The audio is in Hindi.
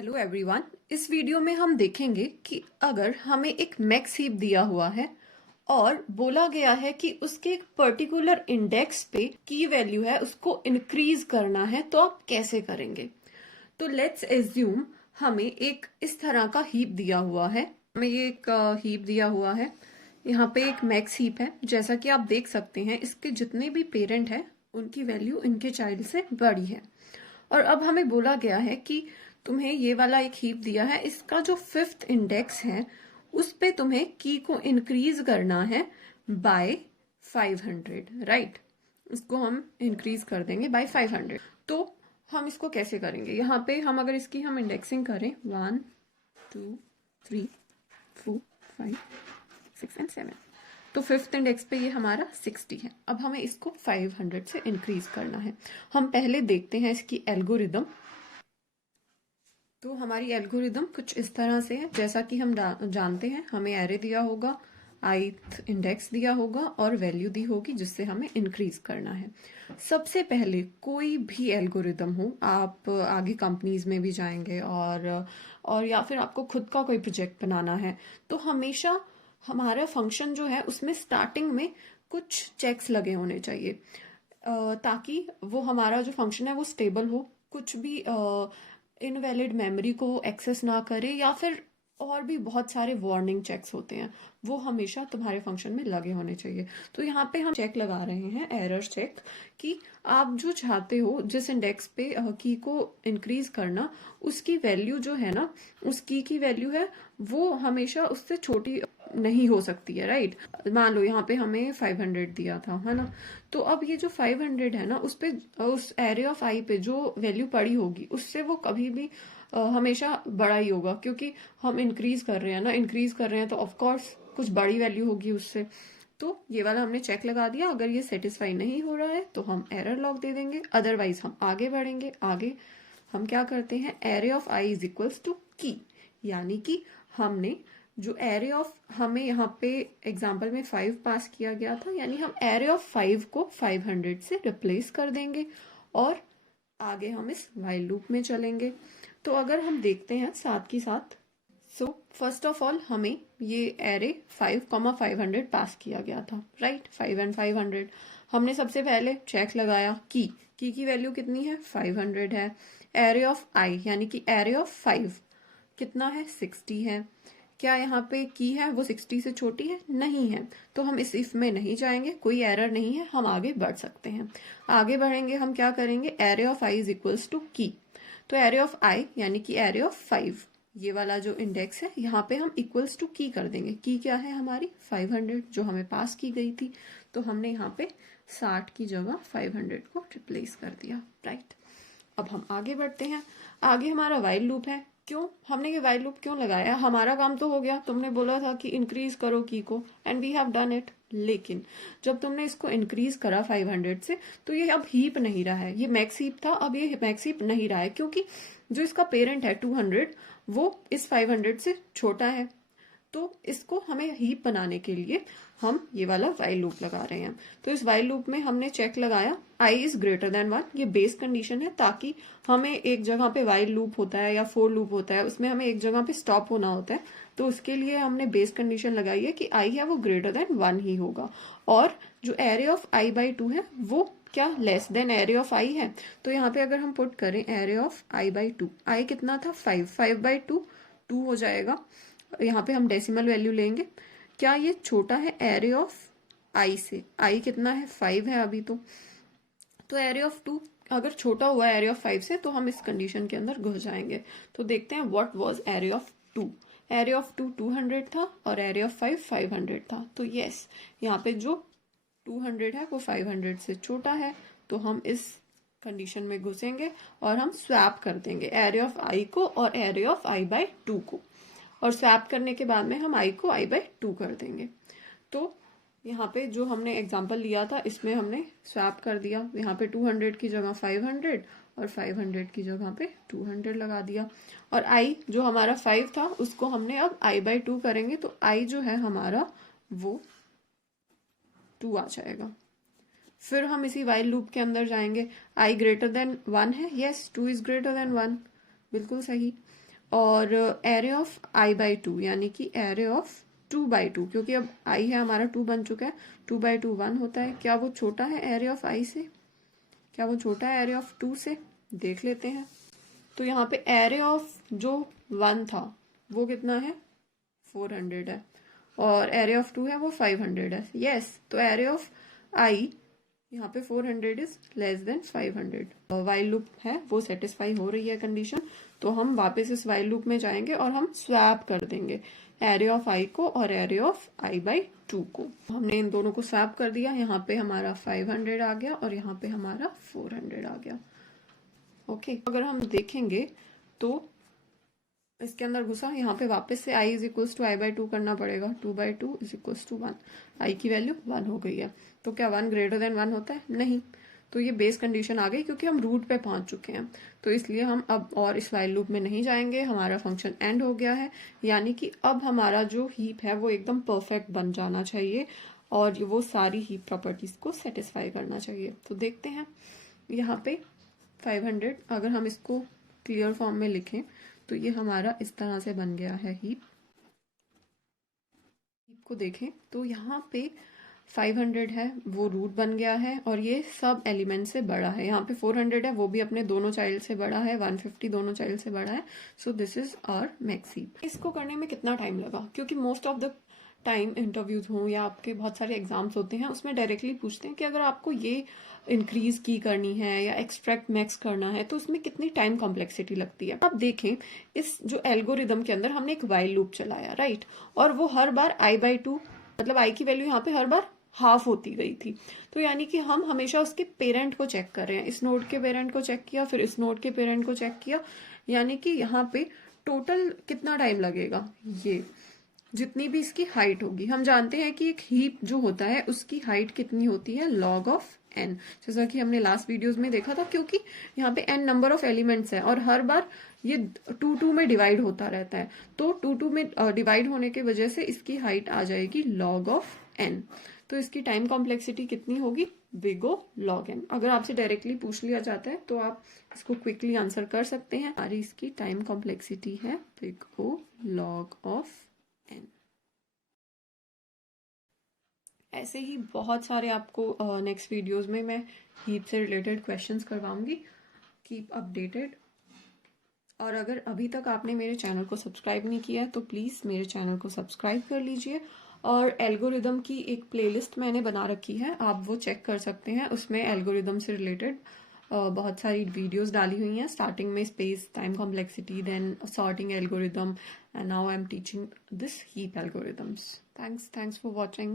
Hello everyone. इस वीडियो में हम देखेंगे कि अगर हमें एक मैक्स हीप दिया हुआ है और बोला गया है कि उसके एक पर्टिकुलर इंडेक्स पे की वैल्यू है उसको इंक्रीज करना है, तो आप कैसे करेंगे। तो लेट्स एज्यूम हमें एक इस तरह का हीप दिया हुआ है। हमें ये एक हीप दिया हुआ है, यहाँ पे एक मैक्स हीप है। जैसा कि आप देख सकते हैं इसके जितने भी पेरेंट हैं उनकी वैल्यू इनके चाइल्ड से बड़ी है। और अब हमें बोला गया है कि तुम्हें ये वाला एक हीप दिया है, इसका जो फिफ्थ इंडेक्स है उस पे तुम्हें की को इंक्रीज करना है बाय 500, राइट। इसको हम इंक्रीज कर देंगे बाय 500। तो हम इसको कैसे करेंगे। यहाँ पे हम अगर इसकी हम इंडेक्सिंग करें 1 2 3 4 5 6 एंड 7, तो फिफ्थ इंडेक्स पे ये हमारा 60 है। अब हमें इसको 500 से इंक्रीज करना है। हम पहले देखते हैं इसकी एल्गोरिदम। तो हमारी एल्गोरिदम कुछ इस तरह से है, जैसा कि हम जानते हैं हमें एरे दिया होगा, ith इंडेक्स दिया होगा और वैल्यू दी होगी जिससे हमें इंक्रीज करना है। सबसे पहले कोई भी एल्गोरिदम हो, आप आगे कंपनीज में भी जाएंगे और या फिर आपको खुद का कोई प्रोजेक्ट बनाना है, तो हमेशा हमारा फंक्शन जो है उसमें स्टार्टिंग में कुछ चेक्स लगे होने चाहिए, ताकि वो हमारा जो फंक्शन है वो स्टेबल हो, कुछ भी इनवैलिड मेमोरी को एक्सेस ना करे, या फिर और भी बहुत सारे वार्निंग चेक्स होते हैं, वो हमेशा तुम्हारे फंक्शन में लगे होने चाहिए। तो यहाँ पे हम चेक लगा रहे हैं, एरर चेक, कि आप जो चाहते हो जिस इंडेक्स पे की को इंक्रीज करना, उसकी वैल्यू जो है ना, उस की वैल्यू है वो हमेशा उससे छोटी नहीं हो सकती है, राइट। मान लो यहाँ पे हमें 500 दिया था, है ना। तो अब ये जो 500 है ना, उस पे उस एरे ऑफ आई पे जो वैल्यू पड़ी होगी उससे वो कभी भी हमेशा बड़ा ही होगा, क्योंकि हम इंक्रीज कर रहे हैं ना, इंक्रीज कर रहे हैं तो ऑफ कोर्स कुछ बड़ी वैल्यू होगी उससे। तो ये वाला हमने चेक लगा दिया। अगर ये सेटिस्फाई नहीं हो रहा है तो हम एरर लॉग दे देंगे, अदरवाइज हम आगे बढ़ेंगे। आगे हम क्या करते हैं, array of i is equals to key, यानी कि हमने जो एरे ऑफ, हमें यहाँ पे एग्जाम्पल में 5 पास किया गया था, यानी हम एरे ऑफ 5 को 500 से रिप्लेस कर देंगे और आगे हम इस वाइल लूप में चलेंगे। तो अगर हम देखते हैं साथ की साथ, सो फर्स्ट ऑफ ऑल हमें ये एरे 5,500 पास किया गया था, राइट। 5 एंड 500 हमने सबसे पहले चेक लगाया, की वैल्यू कितनी है, 500 है। एरे ऑफ आई यानी कि एरे ऑफ 5 कितना है, 60 है। क्या यहाँ पे की है वो 60 से छोटी है, नहीं है, तो हम इस इफ में नहीं जाएंगे, कोई एरर नहीं है, हम आगे बढ़ सकते हैं। आगे बढ़ेंगे, हम क्या करेंगे, array of i is equals to key. तो एरे ऑफ आई यानी कि एरे ऑफ 5, ये वाला जो इंडेक्स है यहाँ पे हम इक्वल्स टू की कर देंगे। की क्या है हमारी, 500 जो हमें पास की गई थी। तो हमने यहाँ पे 60 की जगह 500 को रिप्लेस कर दिया, राइट। अब हम आगे बढ़ते हैं। आगे हमारा वाइल लूप है। क्यों हमने ये वाइल लूप क्यों लगाया, हमारा काम तो हो गया, तुमने बोला था कि इंक्रीज करो की को, and we have done it. लेकिन जब तुमने इसको इंक्रीज करा 500 से, तो ये अब हीप नहीं रहा है, ये मैक्स हीप था, अब ये मैक्स हीप नहीं रहा है, क्योंकि जो इसका पेरेंट है 200 वो इस 500 से छोटा है। तो इसको हमें हीप बनाने के लिए हम ये वाला वाइल लूप लगा रहे हैं। तो इस वाइल लूप में हमने चेक लगाया, आई इज ग्रेटर देन 1, ये बेस कंडीशन है, ताकि हमें एक जगह पे वाइल लूप होता है या फोर लूप होता है, उसमें हमें एक जगह पे स्टॉप होना होता है, तो उसके लिए हमने बेस कंडीशन लगाई है कि आई है वो ग्रेटर देन 1 ही होगा। और जो एरे ऑफ आई बाई 2 है वो क्या, लेस देन एरे ऑफ आई है। तो यहाँ पे अगर हम पुट करें एरे ऑफ आई बाई 2, आई कितना था 5 बाई 2 2 हो जाएगा। यहाँ पे हम डेसिमल वैल्यू लेंगे, क्या ये छोटा है एरे ऑफ आई से, आई कितना है 5 है अभी। तो एरे ऑफ 2 अगर छोटा हुआ है एरे ऑफ 5 से, तो हम इस कंडीशन के अंदर घुस जाएंगे। तो देखते हैं what was array of 2। Array of 2 200 था और एरे ऑफ 5 500 था। तो यस, यहाँ पे जो 200 है वो 500 से छोटा है, तो हम इस कंडीशन में घुसेंगे और हम स्वैप कर देंगे एरे ऑफ आई को और एरे ऑफ आई बाई 2 को, और स्वैप करने के बाद में हम आई को आई बाई 2 कर देंगे। तो यहाँ पे जो हमने एग्जाम्पल लिया था इसमें हमने स्वैप कर दिया, यहाँ पे 200 की जगह 500 और 500 की जगह पे 200 लगा दिया। और आई जो हमारा 5 था उसको हमने अब आई बाई 2 करेंगे, तो आई जो है हमारा वो 2 आ जाएगा। फिर हम इसी वाइल लूप के अंदर जाएंगे, आई ग्रेटर देन 1 है, यस 2 इज ग्रेटर देन 1, बिल्कुल सही। और array of I by two, यानी कि एरे ऑफ 2/2, क्योंकि अब आई है हमारा 2 बन चुका है, 2/2 1 होता है। क्या वो छोटा है एरे ऑफ आई से? क्या वो छोटा है एरे ऑफ 2 से? देख लेते हैं। तो यहाँ पे एरे ऑफ जो 1 था वो कितना है? 400 है, और एरे ऑफ 2 है वो 500 है। यस, तो एरे ऑफ आई यहाँ पे 400 is less than 500। While loop है वो सेटिस्फाई हो रही है कंडीशन, तो हम वापस इस वाइल लूप में जाएंगे और हम स्वैप कर देंगे एरे ऑफ आई को और एरे ऑफ आई बाई 2 को। हमने इन दोनों को स्वैप कर दिया, यहाँ पे हमारा 500 आ गया और यहाँ पे हमारा 400 आ गया। ओके, अगर हम देखेंगे तो इसके अंदर घुसा, यहाँ पे वापस से I is equals to I by 2 करना पड़ेगा। 2/2 इज इक्वल्स टू 1, आई की वैल्यू 1 हो गई है। तो क्या 1 ग्रेटर देन 1 होता है? नहीं। तो ये बेस कंडीशन आ गई, क्योंकि हम रूट पे पहुंच चुके हैं, तो इसलिए हम अब और इस वाइल लूप में नहीं जाएंगे। हमारा फंक्शन एंड हो गया है, यानी कि अब हमारा जो हीप है वो एकदम परफेक्ट बन जाना चाहिए और वो सारी हीप प्रॉपर्टीज को सेटिस्फाई करना चाहिए। तो देखते हैं यहाँ पे 500, अगर हम इसको क्लियर फॉर्म में लिखें तो ये हमारा इस तरह से बन गया है हीप को देखें तो यहाँ पे 500 है वो रूट बन गया है और ये सब एलिमेंट से बड़ा है। यहाँ पे 400 है वो भी अपने दोनों चाइल्ड से बड़ा है, 150 दोनों चाइल्ड से बड़ा है। So this is our max heap. इसको करने में कितना टाइम लगा? क्योंकि most of the time interviews हो या आपके बहुत सारे एग्जाम्स होते हैं उसमें डायरेक्टली पूछते हैं कि अगर आपको ये इंक्रीज की करनी है या एक्सट्रैक्ट मैक्स करना है तो उसमें कितनी टाइम कॉम्प्लेक्सिटी लगती है। अब देखें इस जो एल्गोरिदम के अंदर हमने एक वाइल लूप चलाया, राइट, और वो हर बार आई बाई 2, मतलब आई की वैल्यू यहाँ पे हर बार हाफ होती गई थी। तो यानी कि हम हमेशा उसके पेरेंट को चेक कर रहे हैं। इस नोड के पेरेंट को चेक किया, फिर इस नोड के पेरेंट को चेक किया, यानी कि यहाँ पे टोटल कितना टाइम लगेगा? ये जितनी भी इसकी हाइट होगी, हम जानते हैं कि एक हीप जो होता है उसकी हाइट कितनी होती है? log ऑफ n, जैसा कि हमने लास्ट वीडियोस में देखा था, क्योंकि यहाँ पे n नंबर ऑफ एलिमेंट्स है और हर बार ये 2 में डिवाइड होता रहता है। तो 2 में डिवाइड होने की वजह से इसकी हाइट आ जाएगी log ऑफ n। तो इसकी टाइम कॉम्प्लेक्सिटी कितनी होगी? विगो log n। अगर आपसे डायरेक्टली पूछ लिया जाता है तो आप इसको क्विकली आंसर कर सकते हैं। हमारी इसकी टाइम कॉम्प्लेक्सिटी है विगो log ऑफ n। ऐसे ही बहुत सारे आपको नेक्स्ट वीडियोस में मैं हीप से रिलेटेड क्वेश्चंस करवाऊंगी। Keep updated. और अगर अभी तक आपने मेरे चैनल को सब्सक्राइब नहीं किया है तो प्लीज़ मेरे चैनल को सब्सक्राइब कर लीजिए। और एल्गोरिदम की एक प्लेलिस्ट मैंने बना रखी है, आप वो चेक कर सकते हैं। उसमें एल्गोरिदम से रिलेटेड बहुत सारी वीडियोस डाली हुई हैं। स्टार्टिंग में space, time complexity, then sorting algorithm, and now I am teaching this heap algorithms. Thanks for watching.